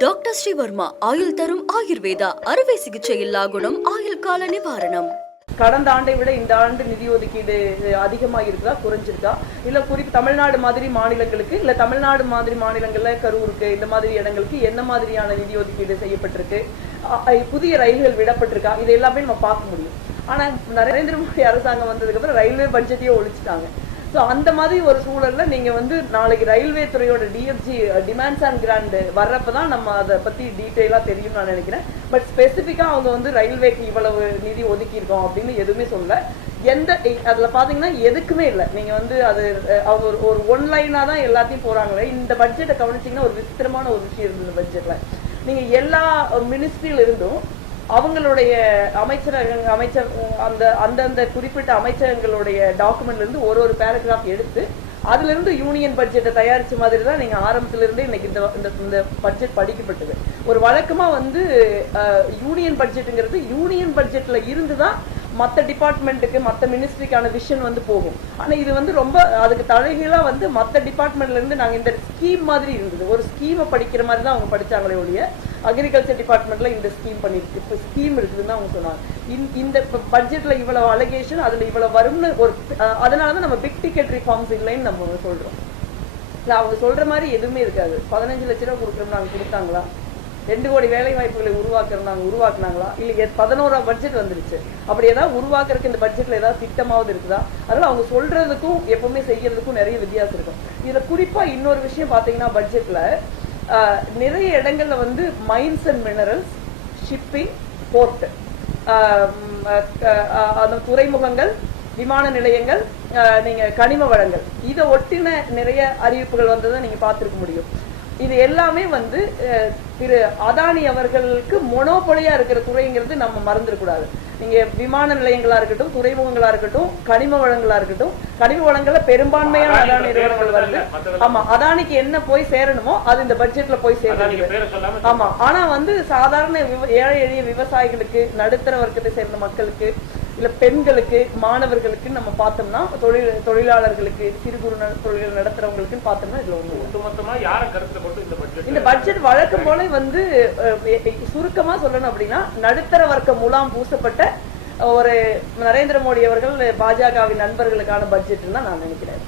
Doctor Sreevarma ஆயுள் தரும் ஆயுர்வேதா அறுவை சிகிச்சை இல்லா குணம் ஆயுள் கால நிவாரணம். கடந்த ஆண்டை விட இந்த ஆண்டு நிதி ஒதுக்கீடு அதிகமாக இருக்குதா குறைஞ்சிருக்கா? இல்ல குறிப்பு தமிழ்நாடு மாதிரி மாநிலங்களுக்கு இல்ல தமிழ்நாடு மாதிரி மாநிலங்கள்ல கரூருக்கு இந்த மாதிரி இடங்களுக்கு என்ன மாதிரியான நிதி ஒதுக்கீடு செய்யப்பட்டிருக்கு? புதிய ரயில்கள் விடப்பட்டிருக்கா? இது எல்லாமே நம்ம பார்க்க முடியும். ஆனா நரேந்திர மோடி அரசாங்கம் வந்ததுக்கு அப்புறம் ரயில்வே பட்ஜெட்டையே ஒழிச்சிட்டாங்க. ஸோ அந்த மாதிரி ஒரு சூழல்ல நீங்க வந்து நாளைக்கு ரயில்வே துறையோட டிஎஃப்ஜி டிமாண்ட்ஸ் அண்ட் கிராண்டு வர்றப்ப தான் நம்ம அதை பத்தி டீட்டெயிலாக தெரியும் நான் நினைக்கிறேன். பட் ஸ்பெசிஃபிக்கா அவங்க வந்து ரயில்வேக்கு இவ்வளவு நிதி ஒதுக்கியிருக்கோம் அப்படின்னு எதுவுமே சொல்லல. எந்த அதில் அதுல பாத்தீங்கன்னா எதுக்குமே இல்லை. நீங்க வந்து அது அவங்க ஒரு ஒரு ஒன் லைனா தான் எல்லாத்தையும் போறாங்களே. இந்த பட்ஜெட்டை கவனிச்சீங்கன்னா ஒரு விசித்திரமான ஒரு விஷயம் இருந்தது பட்ஜெட்ல நீங்க எல்லா மினிஸ்ட்ரியில இருந்தும் அவங்களுடைய அமைச்சரக அமைச்சர் அந்த அந்தந்த குறிப்பிட்ட அமைச்சகங்களுடைய டாக்குமெண்ட்லேருந்து ஒரு ஒரு பேராகிராஃப் எடுத்து அதுலேருந்து யூனியன் பட்ஜெட்டை தயாரித்த மாதிரி தான் நீங்கள் ஆரம்பத்திலிருந்தே இன்னைக்கு இந்த இந்த இந்த பட்ஜெட் படிக்கப்பட்டது. ஒரு வழக்கமாக வந்து யூனியன் பட்ஜெட்டுங்கிறது யூனியன் பட்ஜெட்டில் இருந்து தான் மற்ற டிபார்ட்மெண்ட்டுக்கு மற்ற மினிஸ்ட்ரிக்கான விஷன் வந்து போகும். ஆனால் இது வந்து ரொம்ப அதுக்கு தலைகீழாக வந்து மற்ற டிபார்ட்மெண்ட்லேருந்து நாங்கள் இந்த ஸ்கீம் மாதிரி இருந்தது. ஒரு ஸ்கீமை படிக்கிற மாதிரி தான் அவங்க படிச்சாங்களே ஒழிய அக்ரிகல்ச்சர் டிபார்ட்மெண்ட்ல இந்த ஸ்கீம் பண்ணிருக்கு. இப்போ ஸ்கீம் இருக்குதுன்னு அவங்க சொன்னாங்க. இந்த- பட்ஜெட்ல இவ்வளவு அலகேஷன் அதுல இவ்வளவு வரும்னு ஒரு அதனாலதான் நம்ம பிக் டிக்கெட் ரிஃபார்ம்ஸ் இல்லைன்னு நம்ம சொல்றோம். இல்ல அவங்க சொல்ற மாதிரி எதுவுமே இருக்காது. பதினஞ்சு லட்ச ரூபா கொடுக்குறோம் நாங்க கொடுத்தாங்களா? ரெண்டு கோடி வேலை வாய்ப்புகளை உருவாக்குறோம் நாங்க உருவாக்குனாங்களா? இல்ல பதினோரா பட்ஜெட் வந்துருச்சு. அப்படி ஏதாவது உருவாக்குறதுக்கு இந்த பட்ஜெட்ல ஏதாவது திட்டமாவது இருக்குதா? அதனால அவங்க சொல்றதுக்கும் எப்பவுமே செய்யறதுக்கும் நிறைய வித்தியாசம் இருக்கும். இதுல குறிப்பா இன்னொரு விஷயம் பாத்தீங்கன்னா பட்ஜெட்ல நிறைய இடங்கள்ல வந்து mines and minerals shipping port அந்த துறைமுகங்கள் விமான நிலையங்கள் ஆஹ் நீங்க கனிம வளங்கள். இதை ஒட்டின நிறைய அறிவிப்புகள் வந்ததை நீங்க பார்த்துருக்க முடியும். இது எல்லாமே வந்து அஹ், திரு அதானி அவர்களுக்கு மொனோபொலியா இருக்கிற துறைங்கிறது நம்ம மறந்துடக்கூடாது. நீங்க விமான நிலையங்களா இருக்கட்டும் துறைமுகங்களா இருக்கட்டும் கனிம வளங்களா இருக்கட்டும் கனிம வளங்கள்ல பெரும்பான்மையான அதானி நிறுவனங்கள் வருது. ஆமா அதானிக்கு என்ன போய் சேரணுமோ அது இந்த பட்ஜெட்ல போய் சொல்லாம ஆமா ஆனா வந்து சாதாரண ஏழை எளிய விவசாயிகளுக்கு நடுத்தர வர்க்கத்தை சேர்ந்த மக்களுக்கு இல்ல பெண்களுக்கு மாணவர்களுக்கு நம்ம பார்த்தோம்னா தொழில் தொழிலாளர்களுக்கு சிறு குறு தொழில் நடத்துறவங்களுக்கு பார்த்தோம்னா இதுல ஒண்ணு ஒட்டுமொத்தமா யார கருத்துல போட்டு இந்த பட்ஜெட் இந்த பட்ஜெட் வழக்கம் போல வந்து சுருக்கமா சொல்லணும் அப்படின்னா நடுத்தர வர்க்க முலாம் பூசப்பட்ட ஒரு நரேந்திர மோடி அவர்கள் பாஜகவின் நண்பர்களுக்கான பட்ஜெட் தான் நான் நினைக்கிறேன்.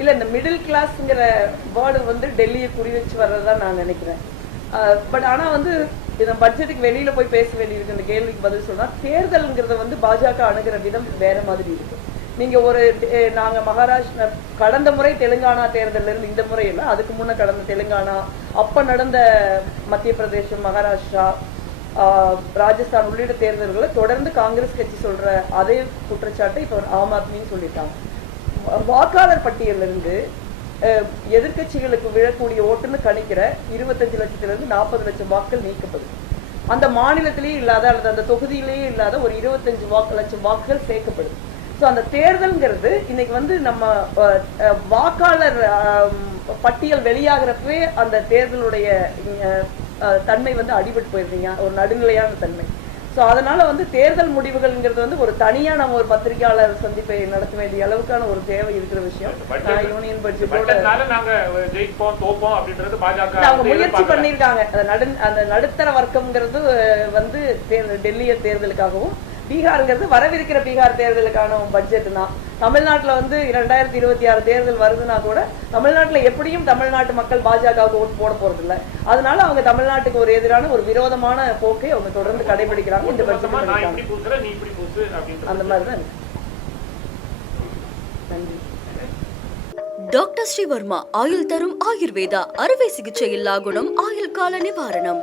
இல்ல இந்த மிடில் கிளாஸ்ங்கிற வேர்டு வந்து டெல்லியை குறி வச்சு வர்றதுதான் நான் நினைக்கிறேன். பட் ஆனா வந்து இந்த பட்ஜெட்டுக்கு வெளியில போய் பேச வேண்டியிருக்கு. இந்த கேள்விக்கு பதில் சொன்னா தேர்தல்ங்கிறத வந்து பாஜக அணுகிற விதம் வேற மாதிரி இருக்கு. நீங்க ஒரு நாங்க மகாராஷ்டிரா கடந்த முறை தெலுங்கானா தேர்தல்ல இருந்து இந்த முறை இல்ல அதுக்கு முன்ன கடந்த தெலுங்கானா அப்ப நடந்த மத்திய பிரதேசம் மகாராஷ்டிரா ஆஹ், ராஜஸ்தான் உள்ளிட்ட தேர்தல்களை தொடர்ந்து காங்கிரஸ் கட்சி சொல்ற அதே குற்றச்சாட்டை இப்ப ஆம் ஆத்மின்னு சொல்லிட்டாங்க. வாக்காளர் பட்டியல்ல எதிர்கட்சிகளுக்கு எதிர்க்கட்சிகளுக்கு விழக்கூடிய ஓட்டுன்னு கணிக்கிற இருபத்தஞ்சு லட்சத்திலிருந்து நாற்பது லட்சம் வாக்குகள் நீக்கப்படுது அந்த மாநிலத்திலேயே இல்லாத அல்லது அந்த தொகுதியிலேயே இல்லாத ஒரு இருபத்தஞ்சு வாக்கு லட்சம் வாக்குகள் சேர்க்கப்படுது ஸோ அந்த தேர்தல்ங்கிறது இன்னைக்கு வந்து நம்ம அஹ், அஹ், வாக்காளர் பட்டியல் வெளியாகிறப்பவே அந்த தேர்தலுடைய அஹ், தன்மை வந்து அடிபட்டு போயிருந்தீங்க ஒரு நடுநிலையான தன்மை. ஸோ அதனால வந்து தேர்தல் முடிவுகள்ங்கிறது வந்து ஒரு தனியா நம்ம ஒரு பத்திரிகையாளர் சந்திப்பை நடத்த வேண்டிய அளவுக்கான ஒரு தேவை இருக்கிற விஷயம். பட்ஜெட் யூனியன் பட்ஜெட்டோட பாஜக இல்ல, அவங்க முயற்சி. பண்ணிருக்காங்க அந்த நடு அந்த நடுத்தர வர்க்கம்ங்கிறது வந்து டெல்லிய தேர்தலுக்காகவும் பீகாருங்கிறது வரவிருக்கிற பீகார் தேர்தலுக்கான பட்ஜெட் தான். தமிழ்நாட்டுல வந்து இரண்டாயிரத்தி இருபத்தி ஆறு தேர்தல் வருதுன்னா கூட தமிழ்நாட்டுல எப்படியும் தமிழ்நாட்டு மக்கள் பாஜகவுக்கு ஓட்டு போட போறது இல்ல அதனால அவங்க தமிழ்நாட்டுக்கு ஒரு எதிரான ஒரு விரோதமான போக்கை அவங்க தொடர்ந்து கடைபிடிக்கிறாங்க. இந்த பட்ஜெட் அந்த மாதிரி. தான். நன்றி. டாக்டர் ஸ்ரீவர்மா ஆயுள் தரும் ஆயுர்வேதா அறுவை சிகிச்சை இல்லா குணம் ஆயுள் கால நிவாரணம்.